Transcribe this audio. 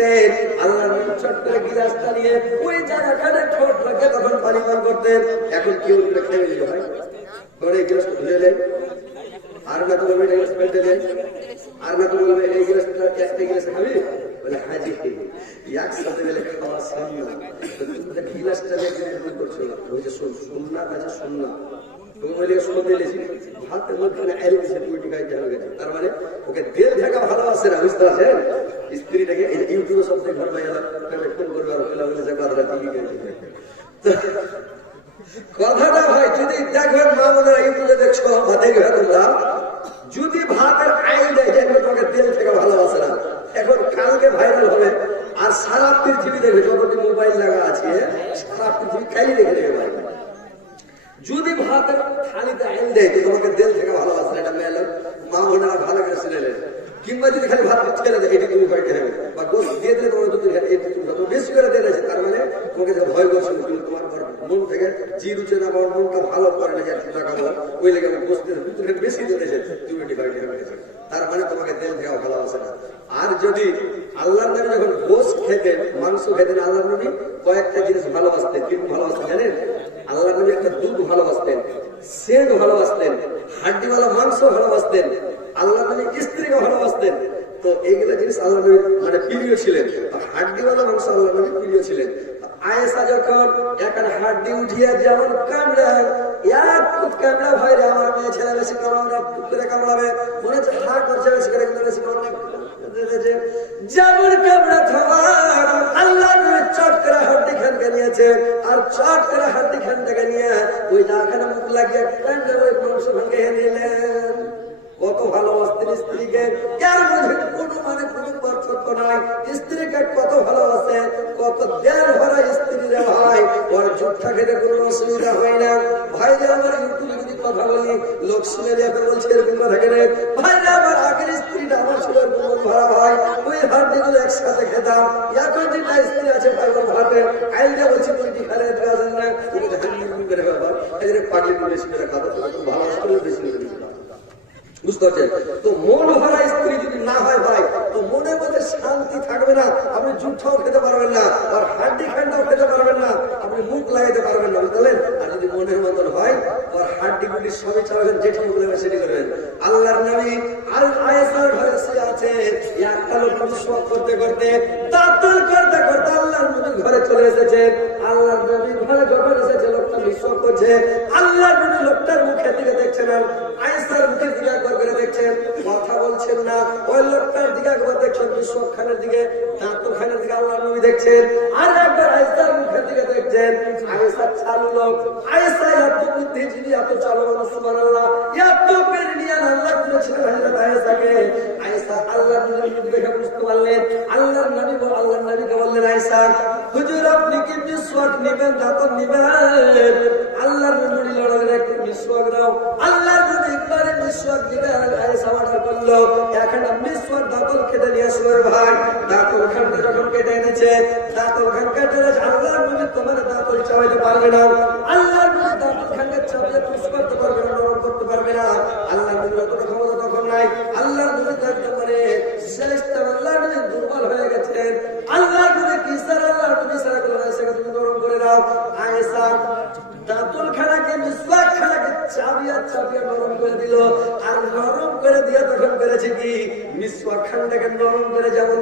করতেন, আল্লাহ নবী চট করে গিলাসটা নিয়ে ওই জায়গাখানে ঠোঁট রেখে তখন পানি পান করতেন। এখন কেউ খেয়ে নিল হয় পরে এই গিলাসটা ধুয়ে নেন, আর না তো বলবে এটা গিলাস ফেলতে দেন, আর না তো বলবে এই গিলাসটা একটা গিলাস খাবি, বলে হাজি একসাথে মিলে খাওয়া সুন্নাহ। গিলাসটা যে করছো ওই যে সুন্নাহ আছে সুন্নাহ, ভাতের মধ্যে তার মানে ওকে দেল থাকা ভালোবাসে না, বুঝতে পারছেন? স্ত্রীটাকে ইউটিউবে সব থেকে ঘর ফোন করবে কথাটা ভাই যদি দেখবেন মা বোনেরা ইউটিউবে দেখছো বা দেখবে তোমরা, যদি ভাতের আইন দেয় দেখবে তোমাকে তেল থেকে ভালোবাসে না, এখন কালকে ভাইরাল হবে আর সারা পৃথিবী দেখবে যতটি মোবাইল লাগা আছে সারা পৃথিবী খালি দেখে দেবে ভাই। যদি ভাতের থালিতে আইন দেয় তো তোমাকে তেল থেকে ভালোবাসে না, এটা মেয়ে মা বোনেরা ভালো করে শুনে নেন। কিংবা যদি খালি ভাত খেলে দেয় এটি তুমি ভয় খেয়ে বা গোস দিয়ে দিলে তোমার দুধ বেশি করে দিয়ে দিয়েছে, তার মানে তোমাকে যে ভয় করছে কিন্তু তোমার মন থেকে জি রুচে না বা মনটা ভালো করে না যে টাকা ওই লেগে গোস বেশি দিয়ে দিয়েছে তুমি এটি ভয় খেয়ে গেছে, তার মানে তোমাকে তেল থেকে ভালোবাসে না। আর যদি আল্লাহ নবী যখন গোস খেতেন মাংস খেতেন আল্লাহ নবী কয়েকটা জিনিস ভালোবাসতেন। কিন্তু ভালোবাসতেন জানেন? আল্লাহ নবী একটা দুধ ভালোবাসতেন, সেন্ট ভালোবাসতেন, হাড্ডিওয়ালা মাংস ভালোবাসতেন, আল্লাহ নবী স্ত্রীকে ভালোবাসতেন। তো এইগুলো জিনিস আল্লাহ নবী মানে প্রিয় ছিলেন। হাড্ডিওয়ালা মাংস আল্লাহ নবী প্রিয় ছিলেন। আয়েশা যখন এখন হাড্ডি উঠিয়ে যেমন কামড়ায় এক ফুট কামড়া ভাই রে আমার মেয়ে ছেলে বেশি কামড়াবে করে কামড়াবে মনে হচ্ছে হাট করছে বেশি করে বেশি কামড়াবে যেমন কামড়া খাবার আল্লাহ নবী চট করে হাড্ডি খানকে নিয়েছে আর চট করে হাড্ডি খানটাকে নিয়ে ওই জায়গাখানে মুখ লাগিয়ে কামড়ে ওই মাংস ভেঙে নিলেন। কত ভালোবাসতেন স্ত্রীকে, এর মধ্যে কোনো মানে কোনো পার্থক্য নাই। স্ত্রীকে কত ভালোবাসে, কত দেড় ভরা স্ত্রী রে ভাই, ওর জুটটা খেতে কোনো অসুবিধা হয় না। ভাই রে আমার ইউটিউবে যদি কথা বলি লোক শুনে যাতে বলছে এরকম কথা কেনে, ভাই রে আমার আগের স্ত্রীটা আমার ছিল এরকম ভরা ভাই, ওই হাড্ডিগুলো একসাথে খেতাম। এখন যেটা স্ত্রী আছে ভাই ওর ভাতের আইনটা বলছি তুই খালে আসেন না করে ব্যাপার পাগলি বেশি করে খাবো ভালোবাসা বেশি করে বুঝতে পারছেন? তো মন ভরা স্ত্রী যদি না হয় ভাই তো মনের মধ্যে শান্তি থাকবে না, আপনি জুঠাও খেতে পারবেন না আর হাড্ডি খান্ডাও খেতে পারবেন না, আপনি মুখ লাগাইতে পারবেন না, বুঝলেন? আর যদি মনের মতন হয় আর হাড্ডি গুলি সবই চালাবেন, যেটা মুখ লাগবে সেটি করবেন। আল্লাহর নবী আর আয়েশার ঘরে শুয়ে আছে, একটা লোক বিশ্বক করতে করতে দাঁতল করতে করতে আল্লাহর নবীর ঘরে চলে এসেছে। আল্লাহর নবীর ঘরে যখন এসেছে লোকটা বিশ্বক করছে, আল্লাহর নবী লোকটার মুখের দিকে দেখছেন আর আয়েশার মুখের দিকে করে দেখছেন, কথা বলছেন না। ওই লোকটার দিকে একবার দেখছেন বিশ্বক খানের দিকে, দাঁতল খানের দিকে আল্লাহ নবী দেখছেন, আর একবার আয়েশার মুখের দিকে দেখছেন। আয়েশা চালু লোক, আয়েশা এত বুদ্ধিজীবী এত চালু মানুষ, সুবহানাল্লাহ, এত পেরিয়ান আল্লাহ করেছিলেন হযরত আয়েশাকে। আয়েশা আল্লাহর নবীর মুখ দেখে বুঝতে পারলেন। আল্লাহর নবীকে বললেন আয়েশা হুজুর আপনি কি মিসওয়াক নেবেন, দাঁতন নেবেন? আল্লাহর নবী লড়ালেন একটু মিসওয়াক দাও। আল্লাহর নবী একবারে মিসওয়াক দিবে আয়েশা অর্ডার করলো, এখন মিসওয়াক দাঁতন কেটে নিয়ে আসলো ভাই। দাঁতন খানটা যখন কেটে এনেছে, দাঁতন খান কেটে এনেছে, আল্লাহর নবী তোমার দাঁতন চাবাইতে পারবে না, আল্লাহর নবী দাঁতন খানকে চাপিয়ে পুশ করতে পারবে না, নরম করতে পারবে না। আল্লাহর নবী অতটা ক্ষমতা তখন নাই। আল্লাহর নবী দাঁত মানে শেষ আল্লাহর নবী দুর্বল হয়ে গেছেন। আল্লাহর নবী কি স্যার আল্লাহর নবী স্যার আয়েশাকে তুমি নরম করে দাও। আয়েশা দাঁতন খানাকে মিসওয়াক খানাকে চাপিয়ে নরম করে দিল, আর নরম করে দিয়ে তখন করেছে কি মিসওয়াক খানটাকে নরম করে যেমন